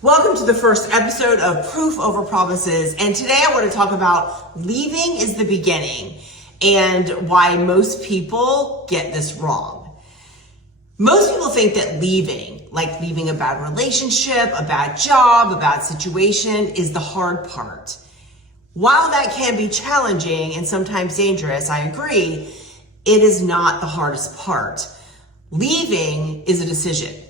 Welcome to the first episode of Proof Over Promises, and today I want to talk about leaving is the beginning and why most people get this wrong. Most people think that leaving, like leaving a bad relationship, a bad job, a bad situation, is the hard part. While that can be challenging and sometimes dangerous, I agree, it is not the hardest part. Leaving is a decision.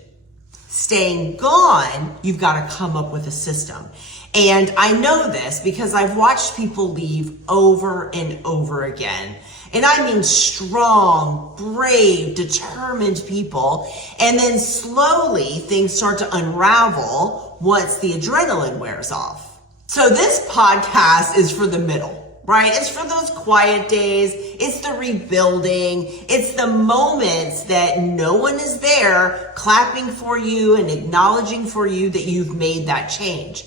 Staying gone, you've got to come up with a system. And I know this because I've watched people leave over and over again. And I mean strong, brave, determined people. And then slowly things start to unravel once the adrenaline wears off. So this podcast is for the middle. Right? It's for those quiet days. It's the rebuilding. It's the moments that no one is there clapping for you and acknowledging for you that you've made that change.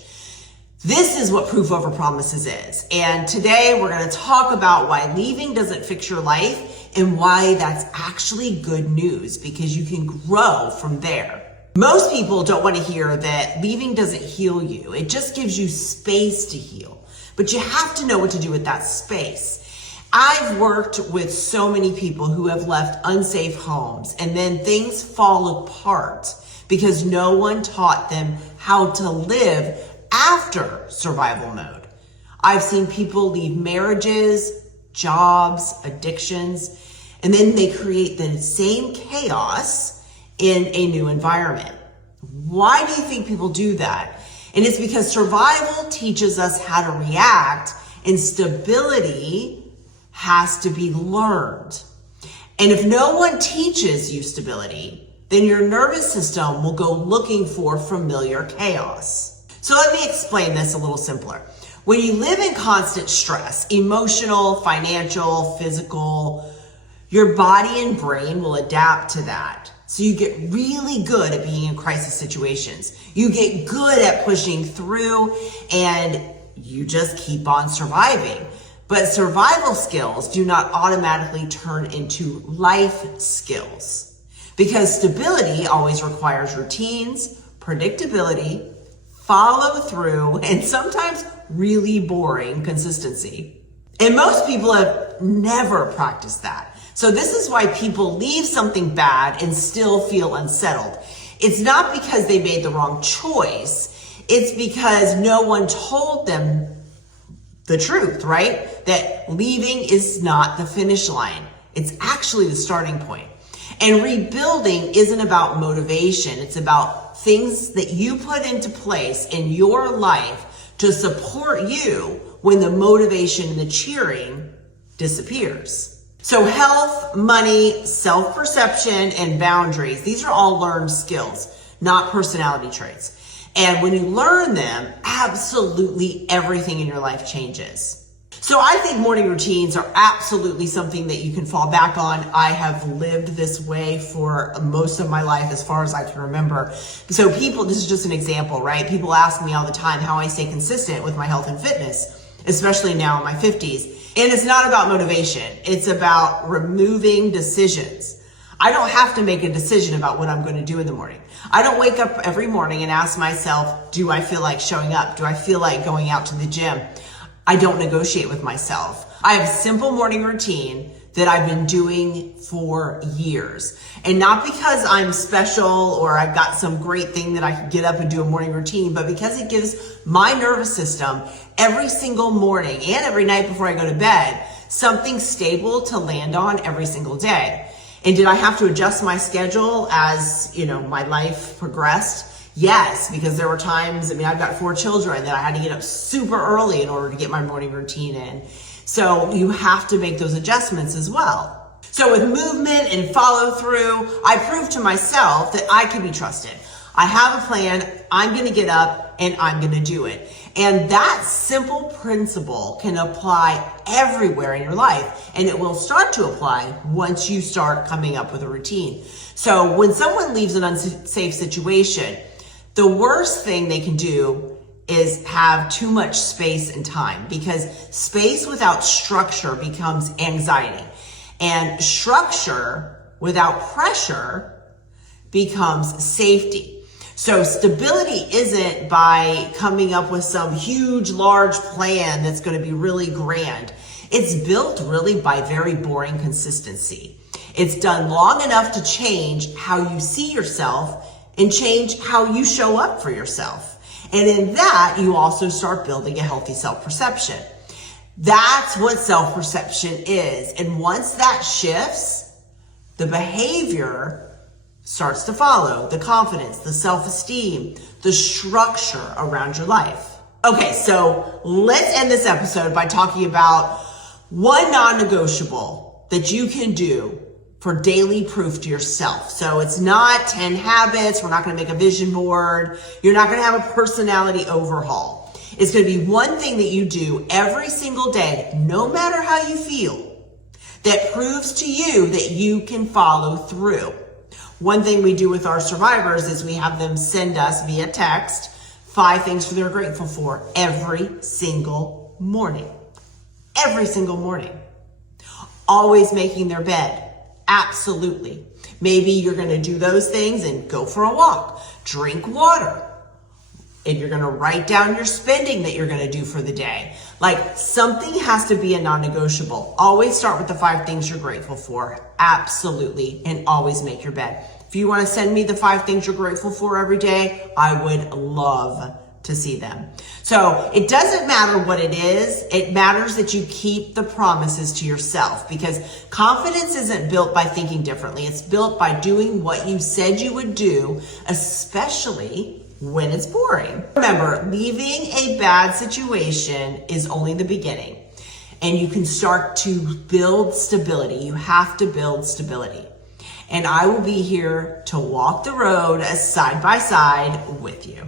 This is what Proof Over Promises is. And today we're going to talk about why leaving doesn't fix your life and why that's actually good news because you can grow from there. Most people don't want to hear that leaving doesn't heal you. It just gives you space to heal. But you have to know what to do with that space. I've worked with so many people who have left unsafe homes and then things fall apart because no one taught them how to live after survival mode. I've seen people leave marriages, jobs, addictions, and then they create the same chaos in a new environment. Why do you think people do that? And it's because survival teaches us how to react and stability has to be learned. And if no one teaches you stability, then your nervous system will go looking for familiar chaos. So let me explain this a little simpler. When you live in constant stress, emotional, financial, physical, your body and brain will adapt to that. So you get really good at being in crisis situations. You get good at pushing through and you just keep on surviving. But survival skills do not automatically turn into life skills because stability always requires routines, predictability, follow through, and sometimes really boring consistency. And most people have never practiced that. So this is why people leave something bad and still feel unsettled. It's not because they made the wrong choice. It's because no one told them the truth, right? That leaving is not the finish line. It's actually the starting point. And rebuilding isn't about motivation. It's about things that you put into place in your life to support you when the motivation and the cheering disappears. So health, money, self-perception, and boundaries, these are all learned skills, not personality traits. And when you learn them, absolutely everything in your life changes. So I think morning routines are absolutely something that you can fall back on. I have lived this way for most of my life as far as I can remember. So this is just an example, right? People ask me all the time how I stay consistent with my health and fitness, especially now in my 50s. And it's not about motivation. It's about removing decisions. I don't have to make a decision about what I'm going to do in the morning. I don't wake up every morning and ask myself, do I feel like showing up? Do I feel like going out to the gym? I don't negotiate with myself. I have a simple morning routine that I've been doing for years. And not because I'm special or I've got some great thing that I can get up and do a morning routine, but because it gives my nervous system every single morning and every night before I go to bed, something stable to land on every single day. And did I have to adjust my schedule as, my life progressed? Yes, because there were times, I've got 4 children that I had to get up super early in order to get my morning routine in. So you have to make those adjustments as well. So with movement and follow through, I proved to myself that I can be trusted. I have a plan, I'm gonna get up and I'm gonna do it. And that simple principle can apply everywhere in your life. And it will start to apply once you start coming up with a routine. So when someone leaves an unsafe situation, the worst thing they can do is have too much space and time, because space without structure becomes anxiety, and structure without pressure becomes safety. So stability isn't by coming up with some huge, large plan that's going to be really grand. It's built really by very boring consistency. It's done long enough to change how you see yourself and change how you show up for yourself. And in that, you also start building a healthy self-perception. That's what self-perception is. And once that shifts, the behavior starts to follow, the confidence, the self-esteem, the structure around your life. Okay, so let's end this episode by talking about one non-negotiable that you can do for daily proof to yourself. So it's not 10 habits. We're not going to make a vision board. You're not going to have a personality overhaul. It's going to be one thing that you do every single day, no matter how you feel, that proves to you that you can follow through. One thing we do with our survivors is we have them send us via text 5 things they're grateful for every single morning. Every single morning. Always making their bed. Absolutely. Maybe you're going to do those things and go for a walk, drink water, and you're going to write down your spending that you're going to do for the day. Like, something has to be a non-negotiable. Always start with the 5 things you're grateful for. Absolutely. And always make your bed. If you want to send me the 5 things you're grateful for every day, I would love to see them. So it doesn't matter what it is. It matters that you keep the promises to yourself, because confidence isn't built by thinking differently. It's built by doing what you said you would do, especially when it's boring. Remember, leaving a bad situation is only the beginning, and you can start to build stability. You have to build stability. And I will be here to walk the road side by side with you.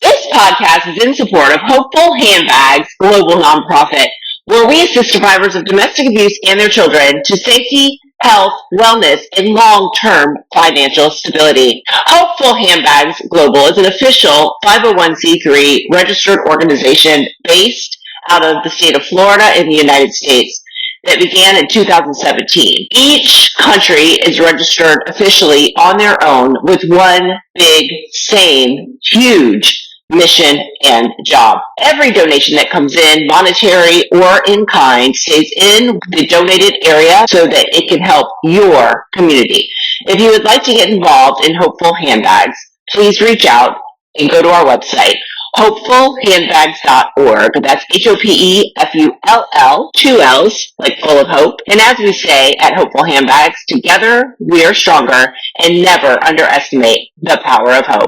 This podcast is in support of Hopeful Handbags, global nonprofit, where we assist survivors of domestic abuse and their children to safety, health, wellness, and long-term financial stability. Hopeful Handbags Global is an official 501c3 registered organization based out of the state of Florida in the United States that began in 2017. Each country is registered officially on their own with one big, same, huge mission and job. Every donation that comes in, monetary or in kind, stays in the donated area so that it can help your community. If you would like to get involved in Hopeful Handbags, please reach out and go to our website, hopefulhandbags.org. That's HOPEFULL, 2 L's, like full of hope. And as we say at Hopeful Handbags, together we are stronger, and never underestimate the power of hope.